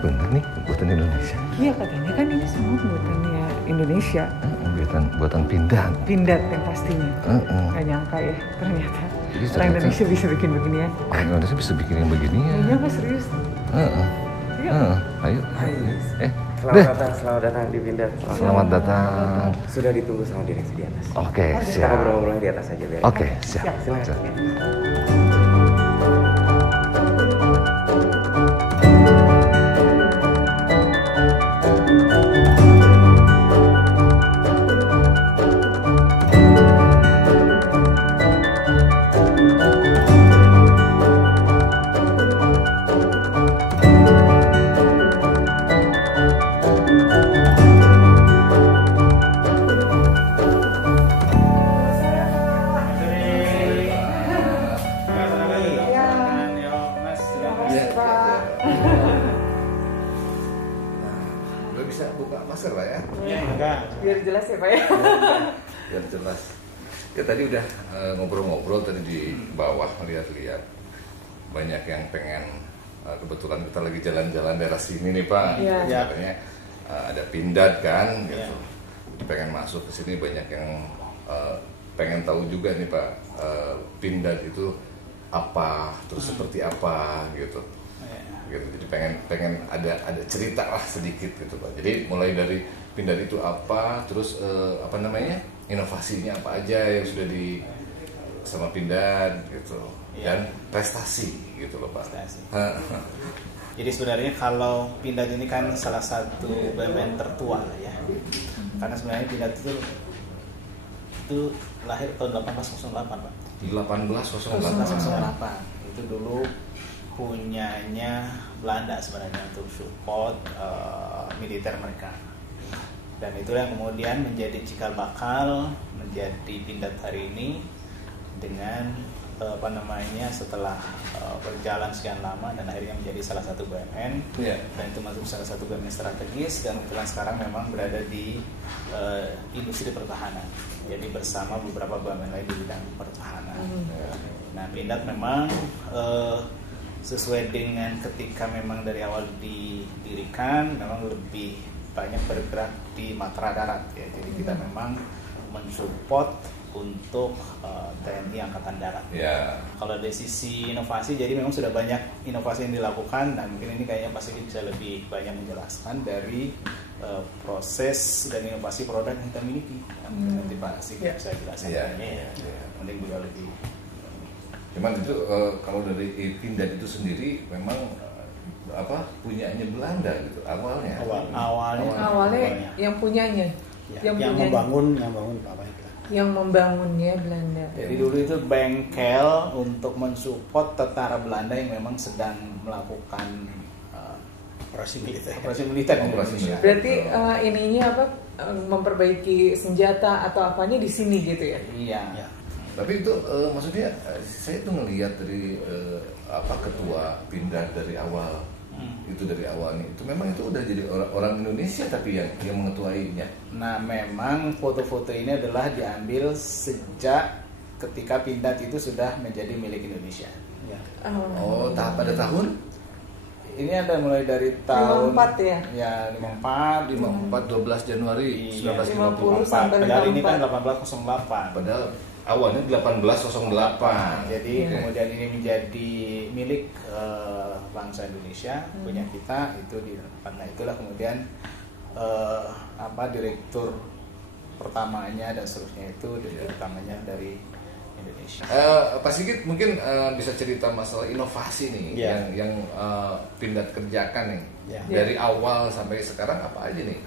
bener nih buatan Indonesia. Iya katanya kan ini semua buatannya Indonesia. Buatan Pindad. Pindad yang pastinya. Gak nyangka ya ternyata. Jadi orang Indonesia bisa bikin beginian. Orang Indonesia bisa bikin yang beginian. Iya nggak serius. Ayo. Selamat datang di Pindad. Selamat datang. Sudah ditunggu sama direksi di atas. Oke, Kita siap. ngobrol-ngobrol di atas aja biar. Oke, siap. Silakan. Udah bisa buka masker lah ya? Iya, biar jelas ya Pak ya. Biar jelas. Ya tadi udah ngobrol-ngobrol tadi di bawah, lihat-lihat. Banyak yang pengen, kebetulan kita lagi jalan-jalan daerah sini nih Pak. Iya. Katanya ada Pindad kan, gitu. Pengen masuk ke sini, banyak yang pengen tahu juga nih Pak, Pindad itu apa, terus seperti apa gitu. Gitu. Jadi pengen ada cerita lah sedikit gitu Pak. Jadi mulai dari Pindad itu apa, terus inovasinya apa aja yang sudah di sama Pindad gitu, dan prestasi gitu loh Pak. Jadi sebenarnya kalau Pindad ini kan salah satu BUMN tertua lah ya. Karena sebenarnya Pindad itu lahir tahun 1808 Pak. 1808. Itu dulu punyanya Belanda sebenarnya untuk support militer mereka. Dan itu yang kemudian menjadi cikal bakal menjadi Pindad hari ini dengan setelah berjalan sekian lama dan akhirnya menjadi salah satu BUMN. Dan itu masuk salah satu BUMN strategis dan kebetulan sekarang memang berada di industri pertahanan. Jadi bersama beberapa BUMN lain di bidang pertahanan. Nah, Pindad memang sesuai dengan ketika memang dari awal didirikan memang lebih banyak bergerak di matra darat ya. Jadi kita memang mensupport untuk TNI Angkatan Darat. Kalau dari sisi inovasi, jadi memang sudah banyak inovasi yang dilakukan. Dan mungkin ini kayaknya pasti bisa lebih banyak menjelaskan dari proses dan inovasi produk yang kita miliki. Nanti Pak Sigit bisa jelaskan. Mending beliau lebih. Cuman itu kalau dari Pindad itu sendiri memang punyanya Belanda gitu awalnya. Awalnya yang punyanya. Yang membangun apa itu? Yang membangunnya Belanda. Jadi dulu itu bengkel untuk mensupport tentara Belanda yang memang sedang melakukan operasi militer. Berarti ininya apa? Memperbaiki senjata atau apanya di sini gitu ya? Iya. Tapi itu maksudnya saya tuh ngelihat dari ketua Pindad dari awal. Itu dari awalnya itu memang itu udah jadi orang Indonesia tapi yang mengetuainya. Nah, memang foto-foto ini adalah diambil sejak ketika Pindad itu sudah menjadi milik Indonesia. Pada tahun? Ini ada mulai dari tahun 54 ya? Ya, 54, 12 Januari 1954. Padahal ini kan 1808. Padahal awalnya 1808. Jadi kemudian ini menjadi milik bangsa Indonesia, punya kita itu karena itulah kemudian direktur pertamanya dan seterusnya itu direktur utamanya dari Indonesia. Pak Sigit mungkin bisa cerita masalah inovasi nih yang Pindad kerjakan nih dari awal sampai sekarang apa aja nih?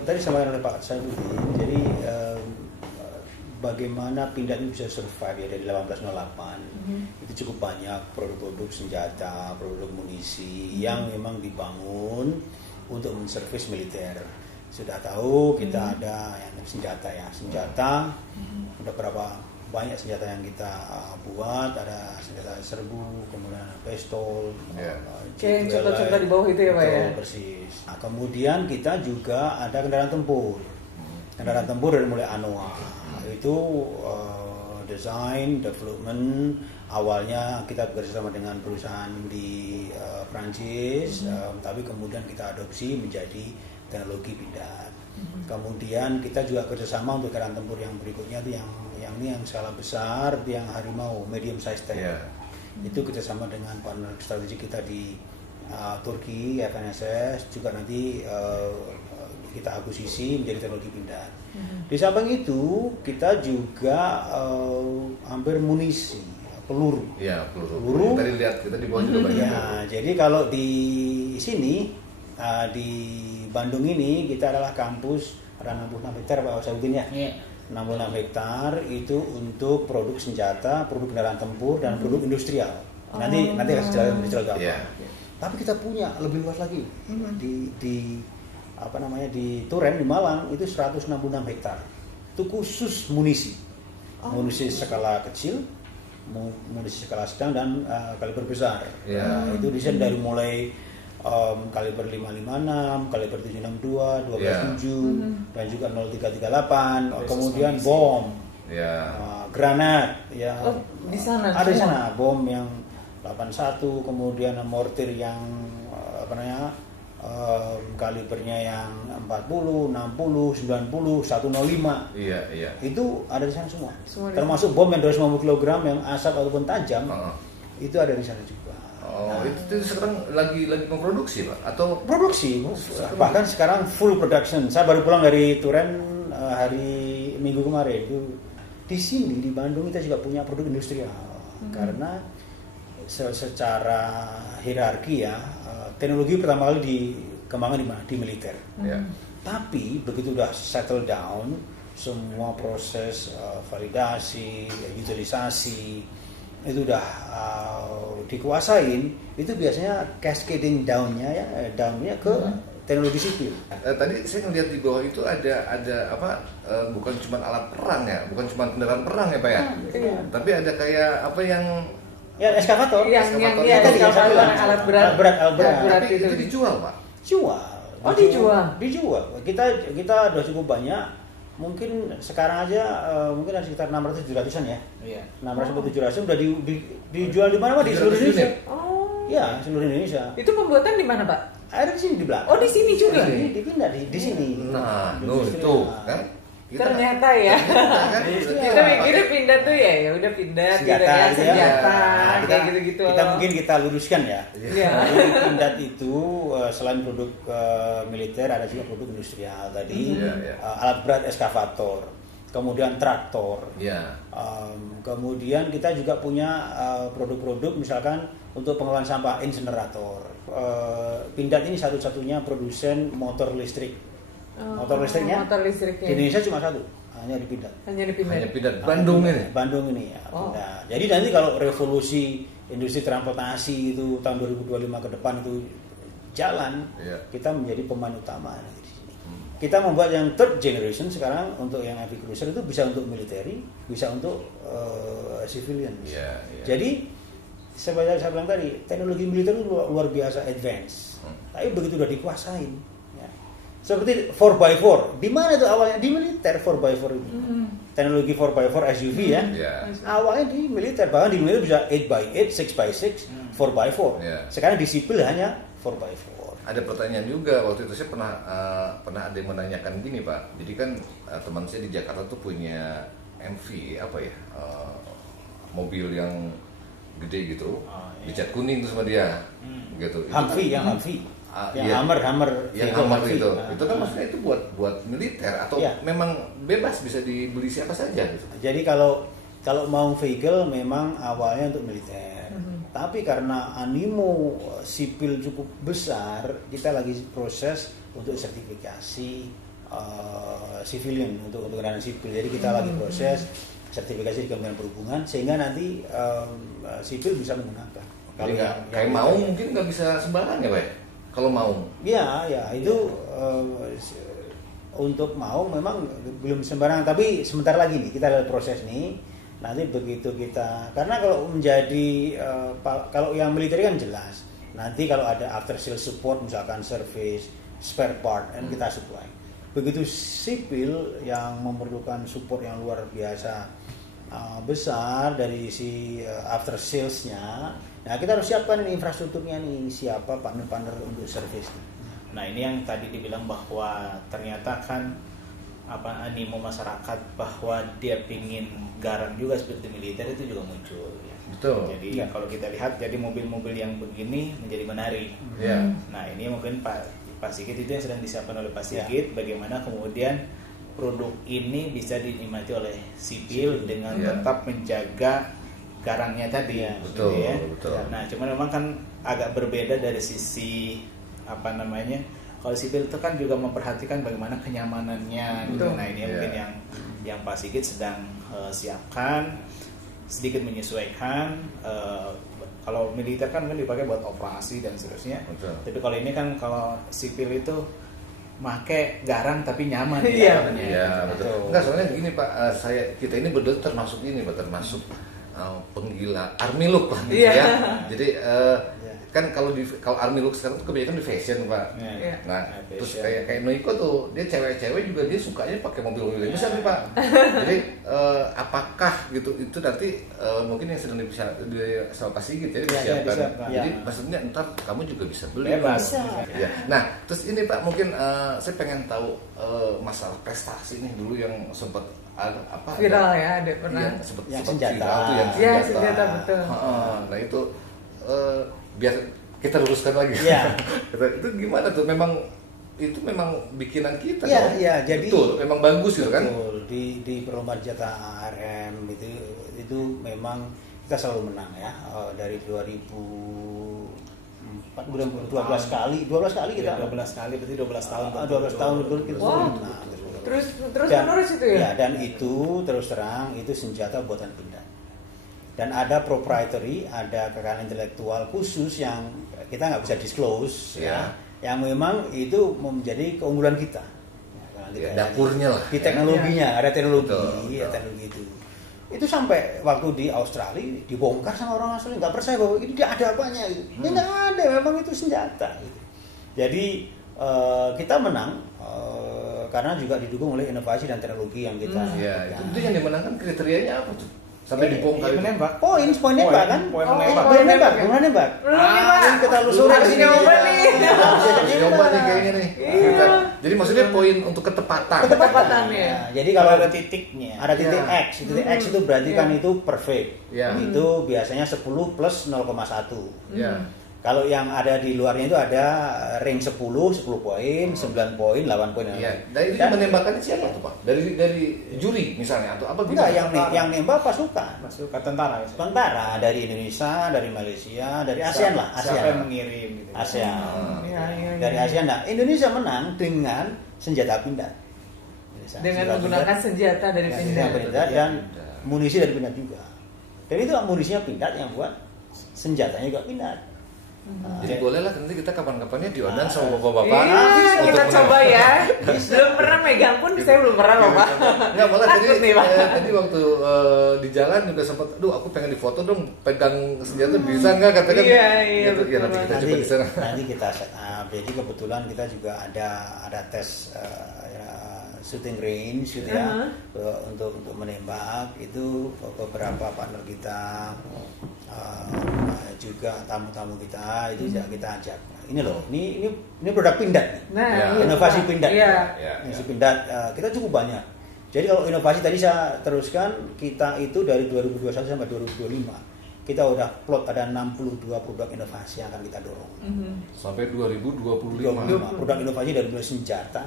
Tadi sama oleh Pak Sanuddin, jadi bagaimana Pindad ini bisa survive ya dari 1808. Itu cukup banyak produk-produk senjata, produk munisi yang memang dibangun untuk menservis militer. Sudah tahu kita ada yang senjata ada berapa banyak senjata yang kita buat, ada senjata serbu, kemudian pistol, yang contoh-contoh di bawah itu ya Pak ya? Persis. Nah, kemudian kita juga ada kendaraan tempur dari mulai Anoa. Itu desain, development awalnya kita bekerjasama dengan perusahaan di Prancis, tapi kemudian kita adopsi menjadi teknologi pindad. Kemudian kita juga kerjasama untuk kendaraan tempur yang berikutnya itu yang ini yang skala besar, itu yang Harimau medium size tank. Itu kerjasama dengan partner strategi kita di Turki, FNSS, juga nanti kita akuisisi menjadi teknologi pindad. Di samping itu kita juga hampir munisi, peluru. Ya, peluru. Tadi lihat kita di bawah juga banyak. Ya, jadi kalau di sini di Bandung ini kita adalah kampus ada 66 hektar Pak Wasaudin ya. 66 hektar itu untuk produk senjata, produk kendaraan tempur dan produk industrial. Nanti kasih jalan industrial apa. Tapi kita punya lebih luas lagi di Turen di Malang itu 166 hektar. Itu khusus munisi. Munisi skala kecil, munisi skala sedang dan kaliber besar. Itu desain dari mulai kaliber 556, kaliber 762, 127 dan juga 0338, kemudian bom. Granat ya. Di sana. Ada di sana bom yang 81, kemudian mortir yang kalibernya yang 40, 60, 90, 105. Itu ada di sana semua. Termasuk bom yang 250 kg yang asap ataupun tajam. Itu ada di sana juga. Itu sekarang lagi memproduksi Pak? Atau produksi? Bahkan sekarang full production. Saya baru pulang dari Turen hari Minggu kemarin. Di sini di Bandung kita juga punya produk industrial. Karena secara hierarki ya, teknologi pertama kali dikembangkan di mana? Di militer. Tapi begitu udah settle down, semua proses validasi, utilisasi itu udah dikuasain, itu biasanya cascading downnya ke teknologi sipil. Tadi saya ngelihat di bawah itu ada apa? Bukan cuma alat perang ya, bukan cuma kendaraan perang ya Pak ya, tapi ada kayak apa yang eskavator. Alat berat itu dijual Pak? Dijual. Kita udah cukup banyak. Mungkin sekarang aja mungkin ada sekitar 600-700an ya. 600-700 udah dijual di mana Pak? Di seluruh Indonesia. Ya, seluruh Indonesia. Itu pembuatan di mana Pak? Ada di sini di belakang. Di sini juga. Dipindah di sini. Nah, itu kan. Ternyata ya. Kita mikirnya pindah tuh ya udah pindah senjata kayak gitu-gitu. Kita luruskan ya. Pindad itu selain produk militer ada juga produk industrial tadi. Alat berat eskavator, kemudian traktor. Kemudian kita juga punya produk-produk misalkan untuk pengelolaan sampah insinerator. Pindad ini satu-satunya produsen motor listrik. Motor listriknya di Indonesia cuma satu, hanya di Pindad. Bandung ini ya. Jadi nanti kalau revolusi industri transportasi itu tahun 2025 ke depan itu jalan, kita menjadi pemain utama di sini. Kita membuat yang third generation sekarang untuk yang heavy cruiser itu bisa untuk military, bisa untuk civilian. Jadi seperti saya bilang tadi, teknologi militer itu luar biasa advance. Tapi begitu udah dikuasain. Seperti 4x4, di mana itu awalnya? Di militer 4x4 itu. Teknologi 4x4 SUV ya. Awalnya di militer, bahkan di militer bisa 8x8, 6x6, 4x4. Sekarang di sipil hanya 4x4. Ada pertanyaan juga waktu itu saya pernah ada yang menanyakan gini Pak. Jadi kan teman saya di Jakarta tuh punya MV mobil yang gede gitu, dicat kuning tuh sama dia, gitu. Humvee. Hammer itu. Itu kan maksudnya itu buat militer atau memang bebas bisa dibeli siapa saja gitu. Jadi kalau mau vehicle memang awalnya untuk militer. Tapi karena animo sipil cukup besar, kita lagi proses untuk sertifikasi civilian untuk kendaraan sipil. Jadi kita lagi proses sertifikasi di Kementerian Perhubungan sehingga nanti sipil bisa menggunakan. Kalau kayak mau mungkin nggak bisa sembarang ya Pak? Kalau mau? Ya itu untuk mau memang belum sembarangan. Tapi sebentar lagi nih kita ada proses nih. Nanti begitu kita, karena kalau menjadi kalau yang militer kan jelas. Nanti kalau ada after sales support misalkan service, spare part, dan kita supply. Begitu sipil yang memerlukan support yang luar biasa besar dari si after salesnya, Nah, kita harus siapkan ini infrastrukturnya nih, siapa partner-partner untuk servis. Nah, ini yang tadi dibilang bahwa ternyata kan animo masyarakat bahwa dia pingin garang juga seperti militer itu juga muncul ya. Betul. Jadi kalau kita lihat jadi mobil-mobil yang begini menjadi menarik. Ya. Nah, ini mungkin Pak Sigit itu yang sedang disiapkan oleh Pak Sigit, bagaimana kemudian produk ini bisa dinikmati oleh sipil dengan tetap menjaga garangnya tadi. Betul, gitu ya. betul. Nah, cuman memang kan agak berbeda dari sisi kalau sipil itu kan juga memperhatikan bagaimana kenyamanannya gitu. Nah, ini mungkin yang Pak Sigit sedang siapkan, sedikit menyesuaikan. Kalau militer kan dipakai buat operasi dan seterusnya. Betul. Tapi kalau ini kan kalau sipil itu make garang tapi nyaman. Iya, betul. Enggak, soalnya begini Pak, kita ini betul termasuk ini Pak, termasuk penggila army look lah gitu ya. Jadi kan kalau army look sekarang tuh kebanyakan di fashion Pak. Nah, terus kayak Noiko tuh dia cewek-cewek juga dia sukanya pakai mobil-mobil yang besar nih Pak. Jadi apakah gitu itu nanti mungkin yang sedang bisa sama Pak Sigit ya disiapkan. Jadi maksudnya ntar kamu juga bisa beli. Bebas. Ya. Nah, terus ini Pak mungkin saya pengen tahu masalah prestasi nih dulu yang sempat viral ya, ada pernah. Iya, sempat senjata. Viral tuh yang Iya, senjata betul. Nah, itu biar kita luruskan lagi. Iya. Itu gimana tuh? Itu memang bikinan kita. Iya, dong? iya. Jadi betul, memang bagus gitu kan? Betul. Di perlombaan senjata ARM itu memang kita selalu menang ya. Dari 2004 udah 12 kali kita. 12 kali berarti 12 tahun. 12 tahun kita selalu menang. Terus menerus itu ya? Ya, dan itu terus terang itu senjata buatan Pindad. Dan ada proprietary, ada kekayaan intelektual khusus yang kita nggak bisa disclose ya, yang memang itu menjadi keunggulan kita. Dapurnya lah. Di teknologinya ada teknologi, betul. Teknologi itu. Itu sampai waktu di Australia dibongkar sama orang Australia, nggak percaya bahwa ini dia ada apanya gitu. Ya nggak ada, memang itu senjata. Gitu. Jadi kita menang. Karena juga didukung oleh inovasi dan teknologi yang kita. Iya, itu yang dimenangkan kriterianya apa tuh? Sampai dibongkar menembak. Poin nembak kan? Poin nembak. Ini kita lusuri harus nyoba nih. Harus nyoba nih kayaknya nih. Jadi maksudnya poin untuk ketepatan. Ketepatannya. Jadi kalau ada titiknya. Ada titik X. Titik X itu berarti kan itu perfect. Iya. Itu biasanya 10 plus 0,1. Iya. Kalau yang ada di luarnya itu ada ring 10 poin, 9 poin, 8 poin. Iya. Dan itu menembakkan siapa tuh Pak? Dari juri misalnya atau apa? Enggak, yang nembak pasukan. Pasukan tentara. Tentara dari Indonesia, dari Malaysia, dari ASEAN lah. Siapa yang mengirim gitu. ASEAN. Iya. Dari ASEAN. Nah, Indonesia menang dengan senjata Pindad. Dengan menggunakan senjata dari Pindad dan munisi dari Pindad juga. Dan itu munisinya Pindad yang buat senjatanya juga Pindad. Jadi bolehlah nanti kita kapan-kapannya diundang sama bapak-bapak. Iya, kita coba ya. Belum pernah megang pun, saya belum pernah loh Pak. Enggak, malah Takut nih, Pak. tadi waktu di jalan juga sempat, aku pengen difoto dong, pegang senjata bisa nggak katanya? Iya, gitu. Ya, nanti kita coba di sana. Nanti kita set up. Jadi kebetulan kita juga ada tes shooting range gitu ya, untuk menembak itu beberapa partner kita, juga tamu-tamu kita itu kita ajak. Ini loh, ini produk Pindad. Nah, inovasi Pindad. Iya. Inovasi Pindad kita cukup banyak. Jadi kalau inovasi tadi saya teruskan, kita itu dari 2021 sampai 2025 kita udah plot ada 62 produk inovasi yang akan kita dorong. Sampai 2025. Produk inovasi dari mulai senjata,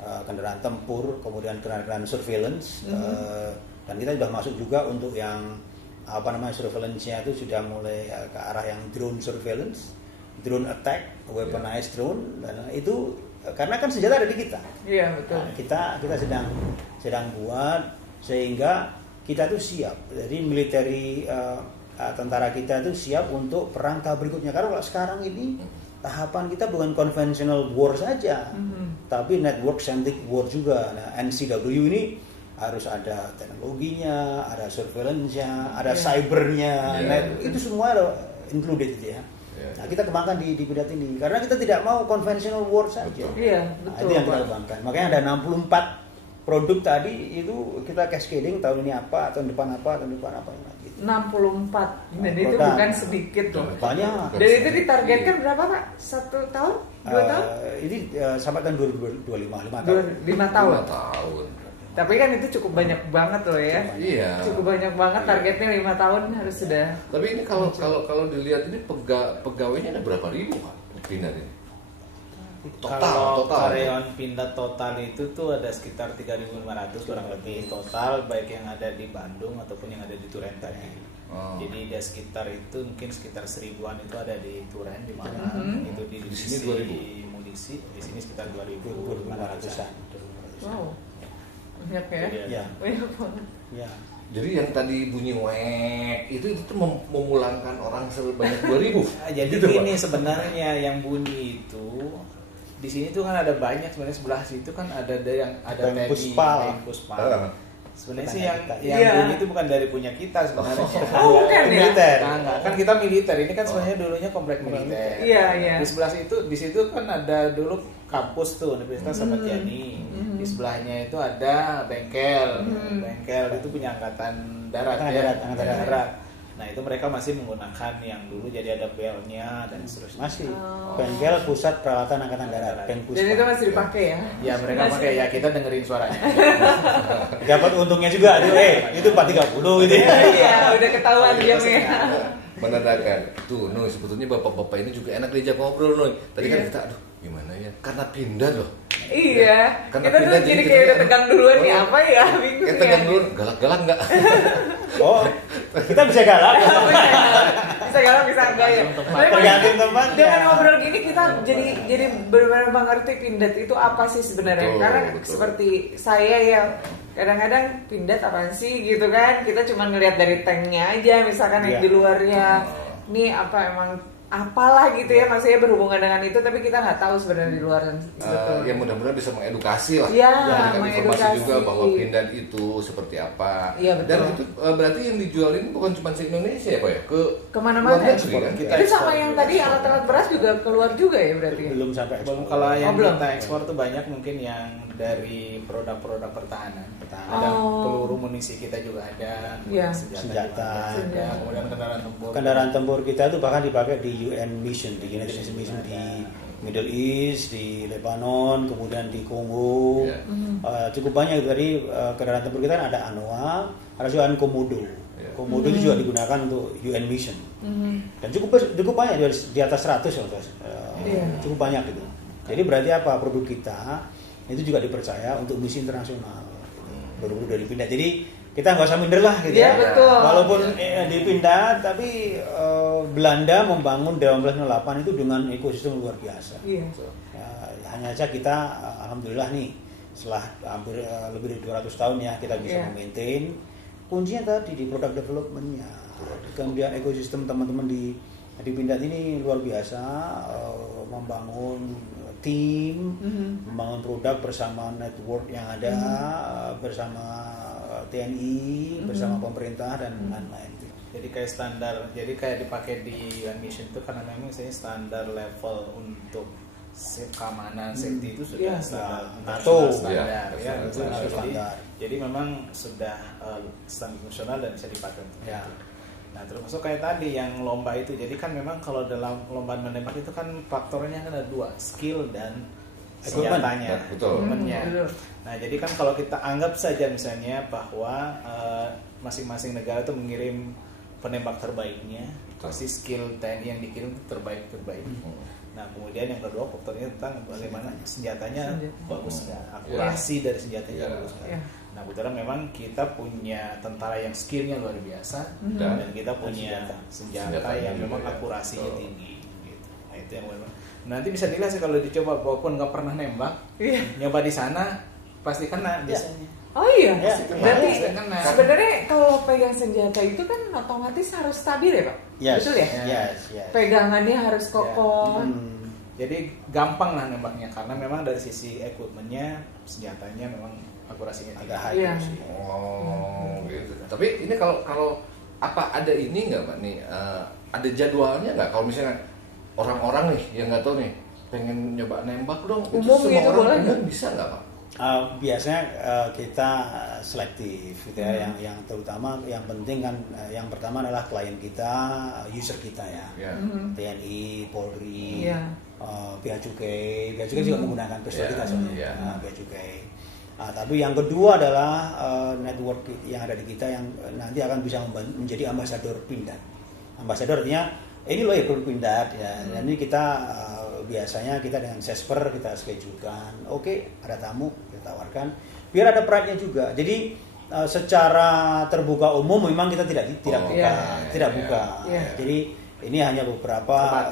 kendaraan tempur, kemudian kendaraan surveillance, dan kita sudah masuk juga untuk yang surveillance-nya itu sudah mulai ke arah yang drone surveillance, drone attack, weaponized drone, dan itu karena kan senjata ada di kita. Iya, betul. Nah, kita sedang buat sehingga kita tuh siap. Jadi military tentara kita itu siap untuk perang tahap berikutnya. Karena kalau sekarang ini tahapan kita bukan conventional war saja, tapi network centric war juga. Nah, NCW ini harus ada teknologinya, ada surveillance-nya, ada cybernya, itu semua included ya. Nah, kita kembangkan di Pindad ini karena kita tidak mau conventional war saja. Iya, Nah, betul. itu yang kita kembangkan. Makanya ada 64 produk tadi itu kita cascading tahun ini apa, tahun depan apa, tahun depan apa gitu. 64. Dan itu Produk. bukan sedikit loh. Banyak. Dan itu ditargetkan berapa Pak? 1 tahun? 2 tahun? Ini sampai tahun 2025, 5 tahun. 5 tahun. 5 tahun. Tapi kan itu cukup banyak banget loh ya. Iya. Cukup banyak banget, targetnya 5 tahun harus sudah. Tapi ini kalau dilihat ini pegawainya ada berapa ribu Pak? Pindad ini. Kalau karyawan Pindad total itu tuh ada sekitar 3.500 kurang lebih total, baik yang ada di Bandung ataupun yang ada di Turen tadi. Jadi ada sekitar itu mungkin sekitar 1000-an itu ada di Turen di mana itu di sini divisi munisi, di sini sekitar 2.500-an. Wow. Banyak ya? Ya. Banyak banget. Ya. Jadi yang tadi bunyi wek itu tuh memulangkan orang sebanyak 2000. Jadi Gitu, ini Pak? sebenarnya yang bunyi itu di sini tuh kan ada banyak sebenarnya, sebelah situ kan ada yang ada Bank TNI, Puspal. Bank Puspal. Sebenarnya Bukan sih dari yang kita. Iya. bunyi itu bukan dari punya kita sebenarnya. Oh, bukan ya? Militer. Nah, enggak. Kan kita militer. Ini kan sebenarnya dulunya komplek militer. Iya, iya. Di sebelah situ, di situ kan ada dulu kampus tuh Universitas Sabatyani. Di sebelahnya itu ada bengkel. Bengkel itu punya angkatan darat Angkatan ya. darat, angkatan darat. Nah, itu mereka masih menggunakan yang dulu jadi ada belnya dan seterusnya. Masih. Bengkel Pusat Peralatan Angkatan Darat, Bank Puspal. Dan itu masih dipakai ya? Ya mereka Masih. pakai, ya kita dengerin suaranya. Dapat untungnya juga tuh, itu 430 gitu ya. Iya, udah ketahuan Iya, jamnya. Menandakan tuh Noy, sebetulnya bapak-bapak ini juga enak diajak ngobrol Noy. Tadi kan Iya. kita aduh gimana ya, karena Pindad loh. Iya, Karena kita tuh pindah jadi jadi kayak udah kita- tegang duluan nih, Oh. apa ya, bingung Kita ya. tegang dulu, galak-galak nggak? Oh, kita bisa galak. Bisa galak, bisa enggak ya. Tapi Tergantung tempatnya. dengan ngobrol gini kita jadi benar-benar mengerti Pindad itu apa sih sebenarnya. Betul, Karena betul. seperti saya ya, kadang-kadang Pindad apaan sih gitu kan. Kita cuma ngelihat dari tanknya aja misalkan yang Iya. di luarnya. Ini apa emang apalah gitu ya, maksudnya berhubungan dengan itu, tapi kita nggak tahu sebenarnya di luar sebetulnya. Ya mudah-mudahan bisa mengedukasi lah. Ya, Memberikan informasi mengedukasi. juga bahwa Pindad itu seperti apa. Iya, betul. Dan itu berarti yang dijual ini bukan cuma se Indonesia ya Pak ya? Ke Kemana-mana luar negeri ekspor. kan? Kita Itu sama ekspor yang juga. tadi alat-alat beras juga keluar juga ya berarti ya? Belum sampai Belum, ekspor. kalau yang belum. kita ekspor tuh banyak mungkin yang dari produk-produk pertahanan. Pertahanan. Ada Oh. peluru munisi kita juga ada, Iya. Senjata. juga ada, kemudian kendaraan tempur. Kendaraan tempur kita itu bahkan dipakai di UN Mission, di United Nations Mission di Middle East, di Lebanon, kemudian di Kongo. Iya. Cukup banyak dari kendaraan tempur kita ada ANOA, ada juga Komodo. Iya. Komodo itu juga digunakan untuk UN Mission. Dan cukup banyak di atas 100 ya, Iya. cukup banyak itu. Jadi berarti apa, produk kita itu juga dipercaya untuk misi internasional. Baru dari Pindad. Jadi kita nggak usah minder lah gitu Iya, ya. betul. Walaupun dipindah, tapi Belanda membangun 1808 itu dengan ekosistem luar biasa. Iya. Ya, hanya saja kita alhamdulillah nih setelah hampir lebih dari 200 tahun ya kita bisa Iya. memaintain. Kuncinya tadi di product development-nya. Kemudian ekosistem teman-teman di Pindad ini luar biasa, membangun tim, membangun produk bersama network yang ada, bersama TNI, bersama pemerintah dan lain-lain. Jadi kayak standar, jadi kayak dipakai di UN Mission itu karena memang saya standar level untuk keamanan safety itu sudah Iya. standar NATO. standar Iya, ya, standar. itu jadi, Standar. jadi memang sudah standar nasional dan bisa dipakai untuk Ya. itu. Nah termasuk kayak tadi yang lomba itu, jadi kan memang kalau dalam lomba menembak itu kan faktornya kan ada 2, skill dan Equipment. senjatanya, Betul. equipmentnya. Betul. Nah jadi kan kalau kita anggap saja misalnya bahwa masing-masing negara itu mengirim penembak terbaiknya, pasti skill TNI yang dikirim itu terbaik. Nah kemudian yang kedua faktornya tentang bagaimana senjatanya bagus nggak, akurasi dari senjatanya Iya. bagus nggak. Iya. Nah kebetulan memang kita punya tentara yang skillnya luar biasa Dan dan kita punya senjata senjatanya yang juga memang ya. akurasinya Betul. tinggi. Gitu. Nah itu yang memang. Nanti bisa dilihat sih kalau dicoba walaupun nggak pernah nembak, Iya. nyoba di sana pasti kena biasanya. Oh iya, Ya, berarti pasti kena. sebenarnya kalau pegang senjata itu kan otomatis harus stabil ya Pak? Yes. Betul ya? Yes, yes. Pegangannya harus kokoh. Jadi gampang lah nembaknya karena memang dari sisi equipmentnya, senjatanya memang akurasinya tinggi. Agak high Iya. sih. Oh, gitu. Tapi ini kalau apa ada ini nggak Pak nih? Ada jadwalnya nggak? Kalau misalnya orang-orang nih yang nggak tahu nih pengen nyoba nembak dong, Umum semua gitu orang boleh umum nggak? bisa nggak Pak? Biasanya kita selektif gitu ya, yang terutama yang penting kan yang pertama adalah klien kita, user kita ya, TNI, Polri, Bea Cukai juga menggunakan pistol kita soalnya, Bea Cukai. Tapi yang kedua adalah network yang ada di kita yang nanti akan bisa menjadi ambasador Pindad. Ambasador artinya ini loh ya produk Pindad ya. Dan ini kita biasanya kita dengan Sesper kita schedulekan, oke, ada tamu kita tawarkan, biar ada pride-nya juga. Jadi secara terbuka umum memang kita tidak buka. Jadi ini hanya beberapa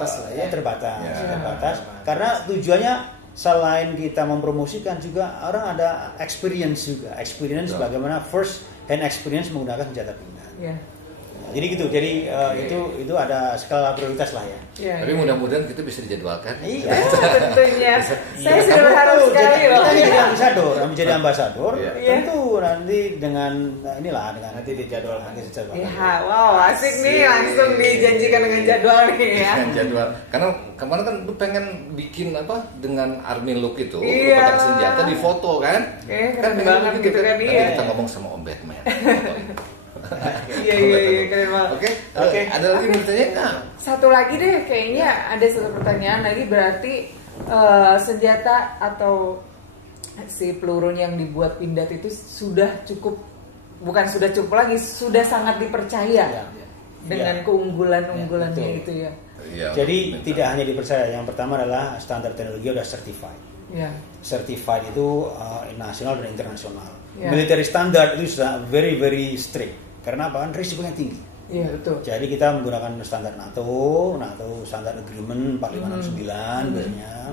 terbatas. Karena tujuannya selain kita mempromosikan juga orang ada experience bagaimana first hand experience menggunakan senjata Pindad. Jadi gitu, itu ada skala prioritas lah ya. Tapi mudah-mudahan kita bisa dijadwalkan. Iya, tentunya. Saya sudah berharap sekali loh. Menjadi ambasador, tentu nanti dengan nanti dijadwalkan secara. Iya, wow, asik nih, langsung dijanjikan dengan jadwal nih ya. Dengan jadwal. Karena kemarin kan lu pengen bikin apa dengan army look itu, pakai senjata di foto kan? Keren banget gitu kan, iya. Kita ngomong sama Om Batman. Iya, keren banget. Oke. Ada lagi yang bertanya? Satu lagi deh, kayaknya ada satu pertanyaan lagi, berarti senjata atau si peluru yang dibuat Pindad itu sudah cukup, bukan sudah cukup lagi, sudah sangat dipercaya dengan keunggulan-unggulannya itu ya. Jadi tidak hanya dipercaya, yang pertama adalah standar teknologi sudah certified. Certified itu nasional dan internasional. Military standard itu sudah very very strict. Karena apa? Kan risikonya tinggi. Iya, betul. Jadi kita menggunakan standar NATO standar agreement 4569 biasanya.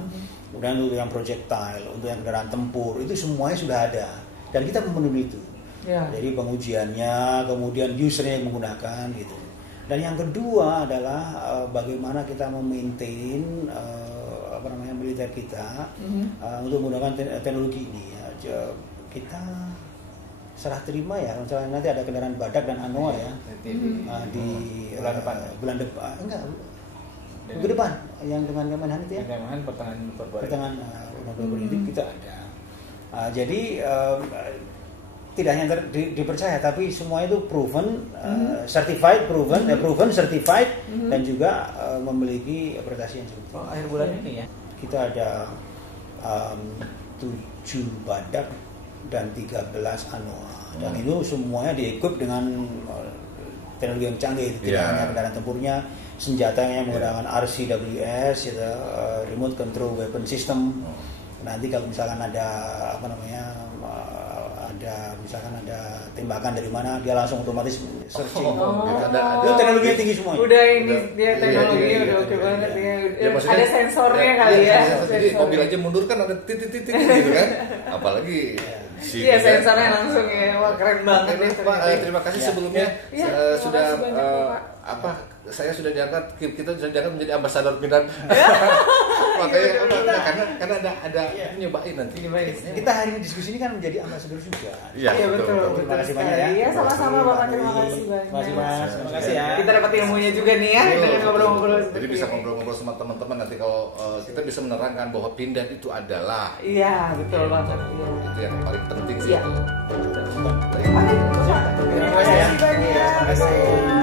Kemudian untuk yang projectile, untuk yang kendaraan tempur, itu semuanya sudah ada. Dan kita memenuhi itu. Jadi pengujiannya, kemudian usernya yang menggunakan gitu. Dan yang kedua adalah bagaimana kita memaintain militer kita untuk menggunakan teknologi ini ya. Kita serah terima ya, misalnya nanti ada kendaraan Badak dan Anoa ya di bulan depan minggu depan yang dengan Kemenhan itu ya, pertengahan November ini kita ada. Jadi tidak hanya dipercaya, tapi semua itu proven, certified, certified, dan juga memiliki prestasi yang cukup. Akhir bulan ini ya kita ada 7 Badak dan 13 Anoa, dan itu semuanya di-equip dengan teknologi yang canggih, tidak hanya kendaraan tempurnya, senjatanya menggunakan RCWS, remote control weapon system. Nanti kalau misalkan ada ada tembakan dari mana, dia langsung otomatis searching. Itu teknologinya tinggi semua. Udah ini dia teknologinya udah oke banget ya. Ada sensornya kali ya. Jadi mobil aja mundur kan ada titik-titik gitu kan. Apalagi iya, sensornya langsung ya. Wah, keren banget ya. Pak, terima kasih sebelumnya sudah saya sudah diangkat, kita sudah diangkat menjadi ambasador Pindad. Makanya karena ada nyobain nanti. Kita hari ini diskusi ini kan menjadi ambasador juga. Iya, betul. Terima kasih banyak ya. Iya, sama-sama Bapak, terima kasih banyak. Terima kasih Mas. Terima kasih ya. Kita dapat ilmunya juga nih ya dengan ngobrol-ngobrol. Jadi bisa ngobrol-ngobrol sama teman-teman nanti kalau kita bisa menerangkan bahwa Pindad itu adalah. Iya, betul banget. Itu yang paling penting sih. Iya. Terima kasih banyak.